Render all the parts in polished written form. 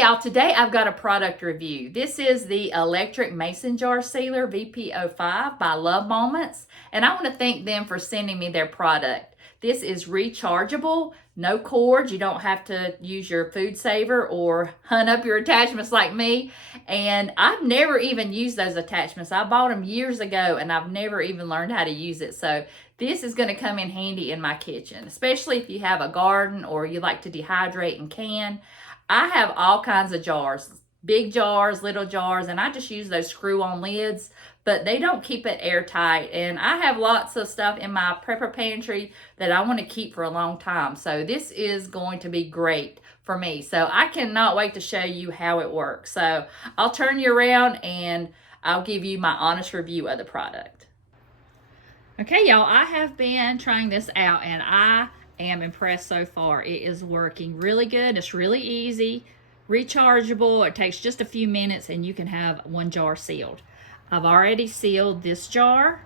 Hey y'all, today I've got a product review. This is the electric mason jar sealer VP05 by Love Moments, and I want to thank them for sending me their product. This is rechargeable, no cords. You don't have to use your food saver or hunt up your attachments like me. And I've never even used those attachments. I bought them years ago and I've never even learned how to use it. So this is going to come in handy in my kitchen, especially if you have a garden or you like to dehydrate and can. I have all kinds of jars, big jars, little jars, and I just use those screw-on lids, but they don't keep it airtight. And I have lots of stuff in my prepper pantry that I want to keep for a long time. So this is going to be great for me. So I cannot wait to show you how it works. So I'll turn you around and I'll give you my honest review of the product. Okay, y'all, I have been trying this out and I am impressed so far. It is working really good. It's really easy, rechargeable. It takes just a few minutes and you can have one jar sealed. I've already sealed this jar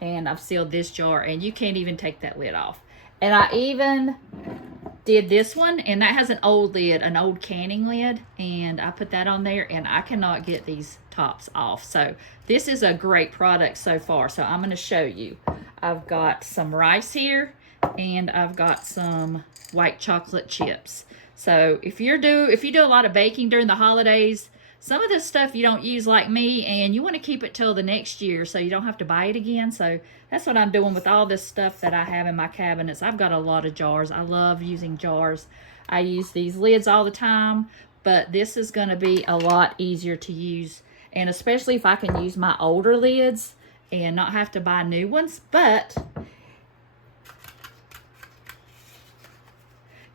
and I've sealed this jar, and you can't even take that lid off. And I even did this one, and that has an old lid, an old canning lid, and I put that on there and I cannot get these tops off. So this is a great product so far. So I'm going to show you. I've got some rice here and I've got some white chocolate chips. So if you do a lot of baking during the holidays, some of this stuff you don't use like me, and you want to keep it till the next year so you don't have to buy it again. So that's what I'm doing with all this stuff that I have in my cabinets. I've got a lot of jars. I love using jars. I use these lids all the time, but this is going to be a lot easier to use, and especially if I can use my older lids and not have to buy new ones. But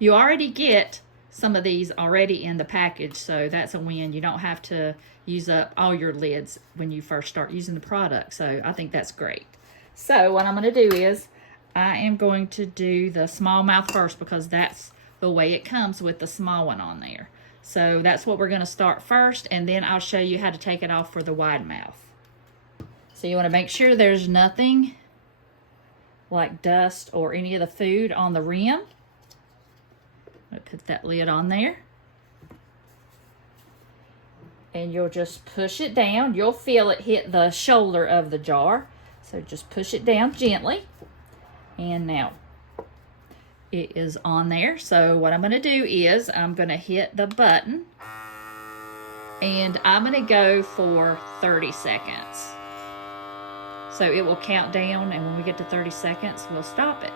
you already get some of these already in the package, so that's a win. You don't have to use up all your lids when you first start using the product, so I think that's great. So what I'm going to do is I am going to do the small mouth first, because that's the way it comes with the small one on there. So that's what we're going to start first, and then I'll show you how to take it off for the wide mouth. So you want to make sure there's nothing like dust or any of the food on the rim. Put that lid on there, and you'll just push it down. You'll feel it hit the shoulder of the jar, so just push it down gently. And now it is on there. So what I'm going to do is I'm going to hit the button, and I'm going to go for 30 seconds. So it will count down, and when we get to 30 seconds, we'll stop it.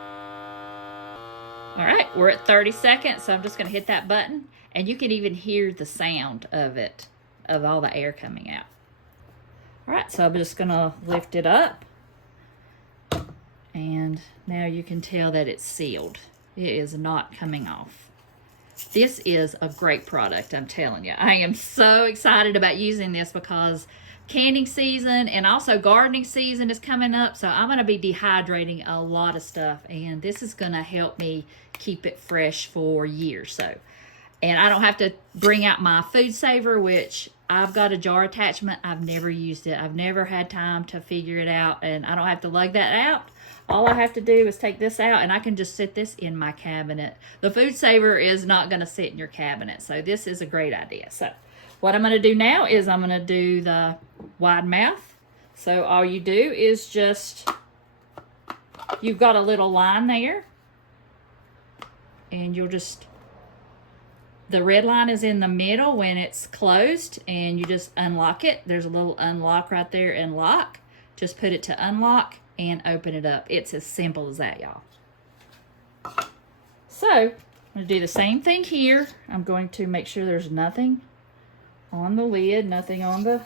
All right, we're at 30 seconds, so I'm just going to hit that button, and you can even hear the sound of it, of all the air coming out. All right, so I'm just going to lift it up, and now you can tell that it's sealed. It is not coming off. This is a great product, I'm telling you. I am so excited about using this because canning season and also gardening season is coming up, so I'm going to be dehydrating a lot of stuff, and this is going to help me keep it fresh for years. So, and I don't have to bring out my food saver, which I've got a jar attachment. I've never used it. I've never had time to figure it out, and I don't have to lug that out. All I have to do is take this out, and I can just sit this in my cabinet. The food saver is not going to sit in your cabinet, so this is a great idea. So what I'm going to do now is I'm going to do the wide mouth. So all you do is just, you've got a little line there, and you'll just, the red line is in the middle when it's closed, and you just unlock it. There's a little unlock right there and lock. Just put it to unlock and open it up. It's as simple as that, y'all. So I'm going to do the same thing here. I'm going to make sure there's nothing on the lid, nothing on the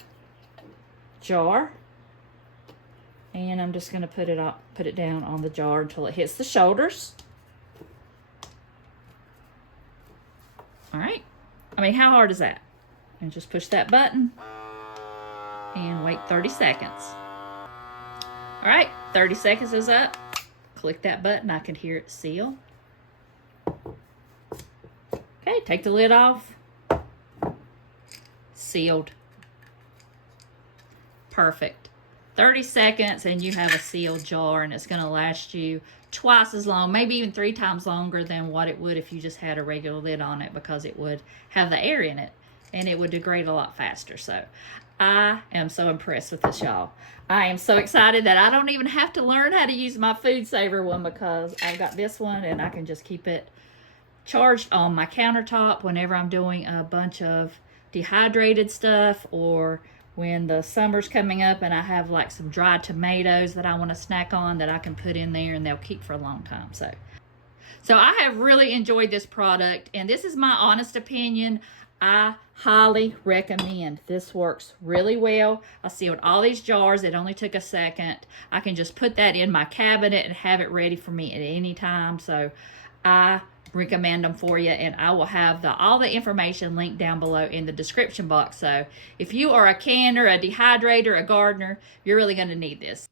jar, and I'm just going to put it down on the jar until it hits the shoulders. All right, I mean, how hard is that? And just push that button and wait 30 seconds. All right, 30 seconds is up. Click that button. I can hear it seal. Okay, take the lid off. Sealed. Perfect. 30 seconds and you have a sealed jar, and it's going to last you twice as long, maybe even 3 times longer than what it would if you just had a regular lid on it, because it would have the air in it and it would degrade a lot faster. So I am so impressed with this, y'all. I am so excited that I don't even have to learn how to use my Food Saver one, because I've got this one and I can just keep it charged on my countertop whenever I'm doing a bunch of dehydrated stuff, or when the summer's coming up and I have like some dried tomatoes that I want to snack on, that I can put in there and they'll keep for a long time. So I have really enjoyed this product, and this is my honest opinion. I highly recommend. This works really well. I sealed all these jars. It only took a second. I can just put that in my cabinet and have it ready for me at any time. So I recommend them for you, and I will have all the information linked down below in the description box. So if you are a canner, a dehydrator, a gardener, you're really going to need this.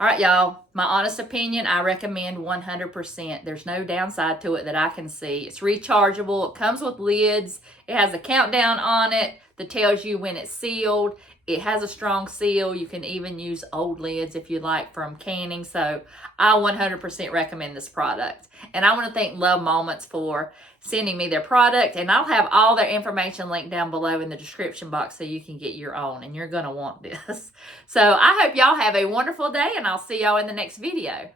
All right, y'all, my honest opinion, I recommend 100%. There's no downside to it that I can see. It's rechargeable. It comes with lids. It has a countdown on it that tells you when it's sealed. It has a strong seal. You can even use old lids if you like from canning. So I 100% recommend this product. And I want to thank Love Moments for sending me their product. And I'll have all their information linked down below in the description box so you can get your own. And you're going to want this. So I hope y'all have a wonderful day, and I'll see y'all in the next video.